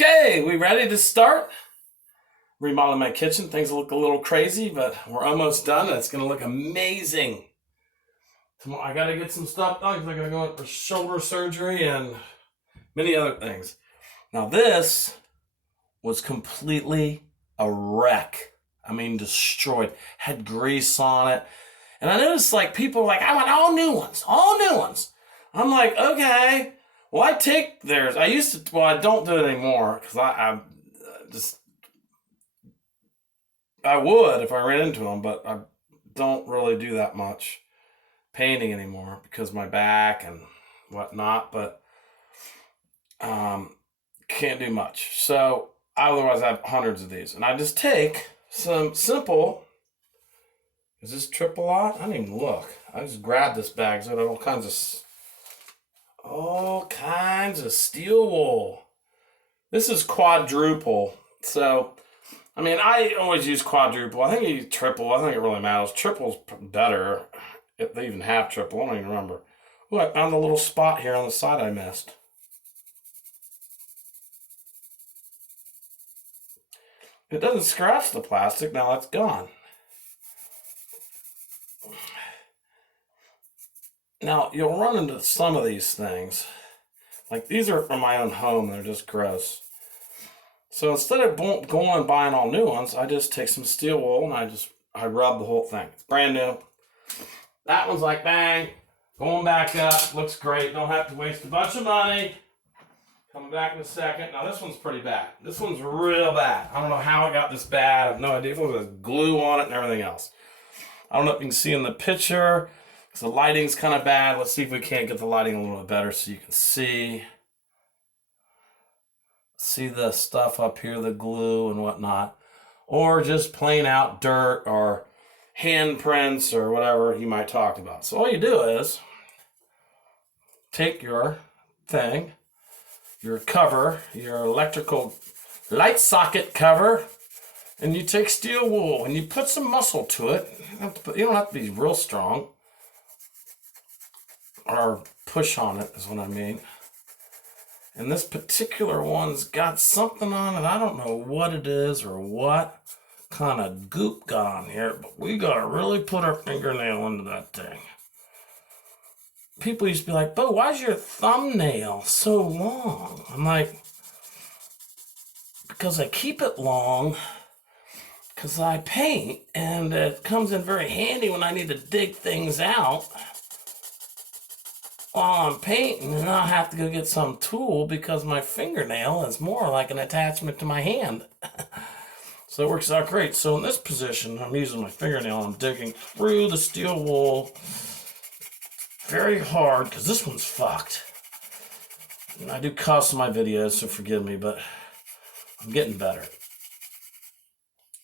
Okay, we ready to start? Remodeling my kitchen. Things look a little crazy, but we're almost done and it's going to look amazing. Tomorrow, I got to get some stuff done because I got to go in for shoulder surgery and many other things. Now, this was completely a wreck. I mean, destroyed. Had grease on it. And I noticed like people were like, I want all new ones, all new ones. I'm like, okay. Well, I take theirs. I used to, well, I don't do it anymore because I would if I ran into them, but I don't really do that much painting anymore because my back and whatnot, but can't do much. So otherwise I have hundreds of these. And I just take some simple, is this triple lot? I didn't even look. I just grabbed this bag. So all kinds of steel wool. This is quadruple. So, I mean, I always use quadruple. I think you use triple. I think it really matters. Triple's better. If they even have triple. I don't even remember. Ooh, I found a little spot here on the side I missed. It doesn't scratch the plastic. Now it's gone. Now, you'll run into some of these things. Like, these are from my own home. They're just gross. So instead of going and buying all new ones, I just take some steel wool and I rub the whole thing. It's brand new. That one's like, bang, going back up. Looks great. Don't have to waste a bunch of money. Coming back in a second. Now, this one's pretty bad. This one's real bad. I don't know how it got this bad. I have no idea if it was glue on it and everything else. I don't know if you can see in the picture. The lighting's kind of bad. Let's see if we can't get the lighting a little bit better so you can see the stuff up here, the glue and whatnot, or just plain out dirt or handprints or whatever you might talk about. So all you do is take your thing, your cover, your electrical light socket cover, and you take steel wool and you put some muscle to it. You don't have to be real strong. Or push on it is what I mean. And this particular one's got something on it. I don't know what it is or what kind of goop got on here, but we gotta really put our fingernail into that thing. People used to be like, Bo, why's your thumbnail so long? I'm like, because I keep it long because I paint and it comes in very handy when I need to dig things out while I'm painting, and I'll have to go get some tool because my fingernail is more like an attachment to my hand. So it works out great. So in this position, I'm using my fingernail. I'm digging through the steel wool very hard because this one's fucked. And I do cuss in my videos, so forgive me, but I'm getting better.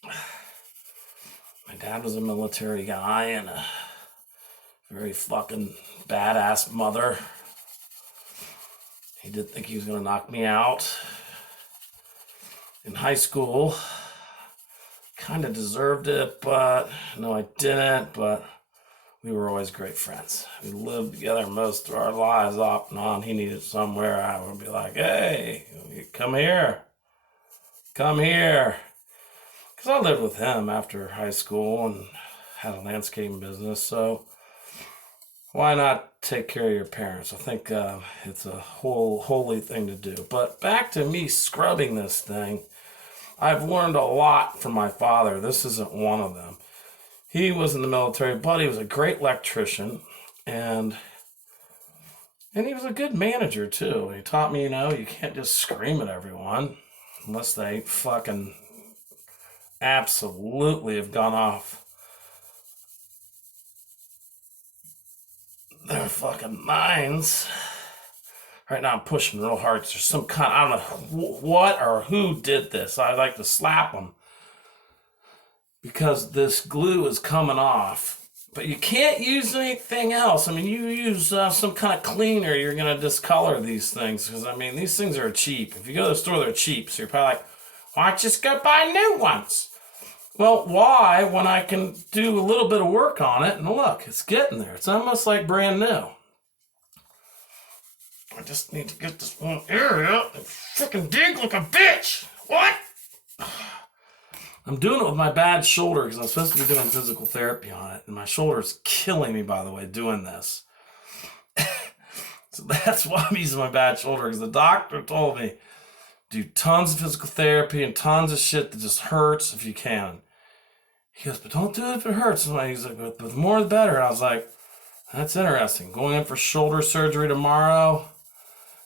My dad was a military guy and a very fucking badass mother. He did think he was going to knock me out. In high school, kind of deserved it, but no, I didn't. But we were always great friends. We lived together most of our lives off and on. He needed somewhere. I would be like, hey, come here. Come here. Because I lived with him after high school and had a landscaping business, so why not take care of your parents? I think it's a holy thing to do. But back to me scrubbing this thing. I've learned a lot from my father. This isn't one of them. He was in the military, but he was a great electrician. And he was a good manager, too. He taught me, you can't just scream at everyone unless they fucking absolutely have gone off their fucking minds. Right now I'm pushing real hard. There's some kind, I don't know what or who did this. I'd like to slap them because this glue is coming off. But you can't use anything else. I mean, you use some kind of cleaner, you're going to discolor these things. Because, I mean, these things are cheap. If you go to the store, they're cheap. So you're probably like, why don't you just go buy new ones? Well, why when I can do a little bit of work on it and look, it's getting there. It's almost like brand new. I just need to get this one area and freaking dig like a bitch. What? I'm doing it with my bad shoulder because I'm supposed to be doing physical therapy on it. And my shoulder is killing me, by the way, doing this. So that's why I'm using my bad shoulder, because the doctor told me do tons of physical therapy and tons of shit that just hurts if you can. He goes, but don't do it if it hurts. And he's like, but the more the better. And I was like, that's interesting. Going in for shoulder surgery tomorrow.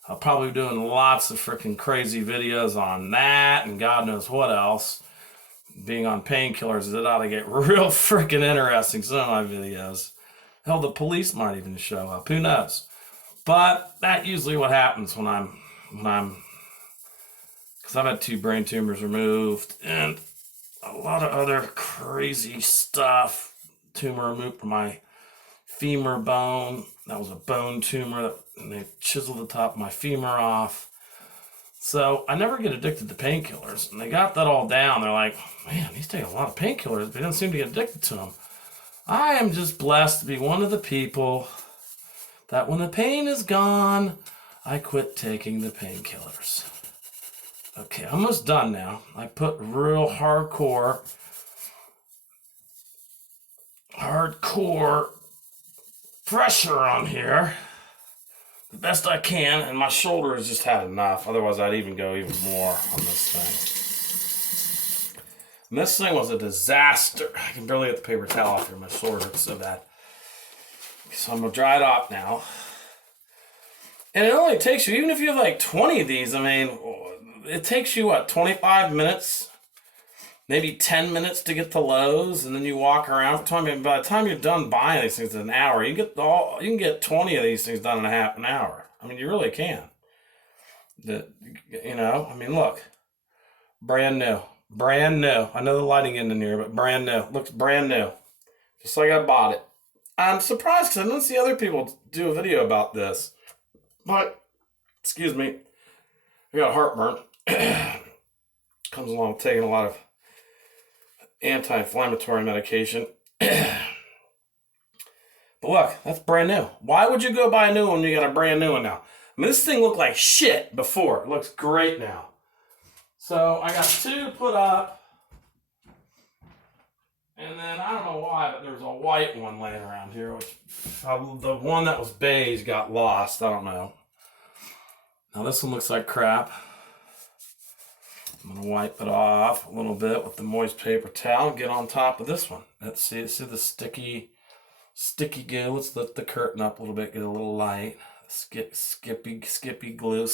I'll probably be doing lots of freaking crazy videos on that and God knows what else. Being on painkillers, it ought to get real freaking interesting, some of my videos. Hell, the police might even show up. Who knows? But that's usually what happens when I'm, because I've had 2 brain tumors removed and a lot of other crazy stuff. Tumor removed from my femur bone. That was a bone tumor, and they chiseled the top of my femur off. So I never get addicted to painkillers. And they got that all down. They're like, man, he's taking a lot of painkillers, but he doesn't seem to get addicted to them. I am just blessed to be one of the people that when the pain is gone, I quit taking the painkillers. Okay, almost done now. I put real hardcore pressure on here the best I can, and my shoulder has just had enough. Otherwise, I'd even go even more on this thing. And this thing was a disaster. I can barely get the paper towel off here. My shoulder hurts so bad. So I'm going to dry it off now. And it only takes you, even if you have like 20 of these, I mean, it takes you, 25 minutes? Maybe 10 minutes to get to Lowe's, and then you walk around for 20 minutes. By the time you're done buying these things in an hour, you can get 20 of these things done in a half an hour. I mean, you really can. I mean, look. Brand new. Brand new. I know the lighting isn't in here, but brand new. Looks brand new. Just like I bought it. I'm surprised because I didn't see other people do a video about this. But, excuse me, I got heartburn. Comes along with taking a lot of anti-inflammatory medication. But look, that's brand new. Why would you go buy a new one when you got a brand new one now? I mean, this thing looked like shit before. It looks great now. So I got 2 put up. And then, I don't know why, but there was a white one laying around here, which the one that was beige got lost. I don't know. Now this one looks like crap. I'm going to wipe it off a little bit with the moist paper towel and get on top of this one. Let's see the sticky goo. Let's lift the curtain up a little bit, get a little light. Skippy glue.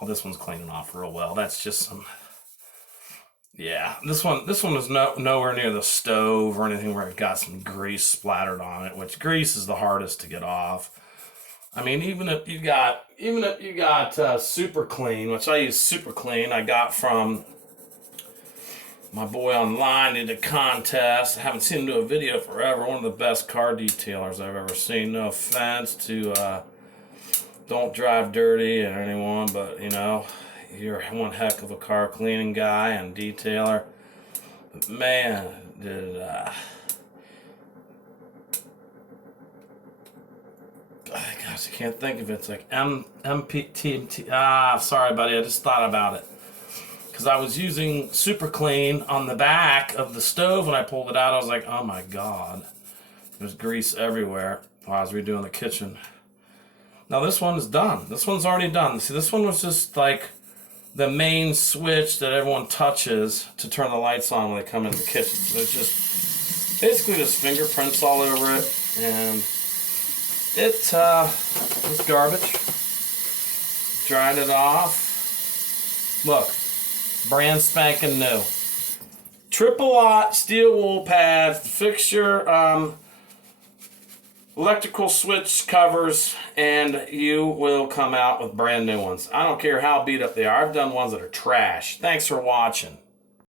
Oh, this one's cleaning off real well. That's just some... Yeah, this one was nowhere near the stove or anything where it got some grease splattered on it, which grease is the hardest to get off. I mean, even if you got Super Clean, which I use Super Clean, I got from my boy online, did a contest. I haven't seen him do a video forever. One of the best car detailers I've ever seen. No offense to Don't Drive Dirty or anyone, but you're one heck of a car cleaning guy and detailer. But man, gosh, I can't think of it. It's like MPT. Sorry, buddy. I just thought about it. Because I was using Super Clean on the back of the stove when I pulled it out. I was like, oh my God. There's grease everywhere while I was redoing the kitchen. Now this one is done. This one's already done. See, this one was just like the main switch that everyone touches to turn the lights on when they come into the kitchen. So it's just basically just fingerprints all over it, and it's garbage. Dried it off. Look, brand spanking new. Triple aught steel wool pads, the fixture, electrical switch covers, and you will come out with brand new ones. I don't care how beat up they are. I've done ones that are trash. Thanks for watching.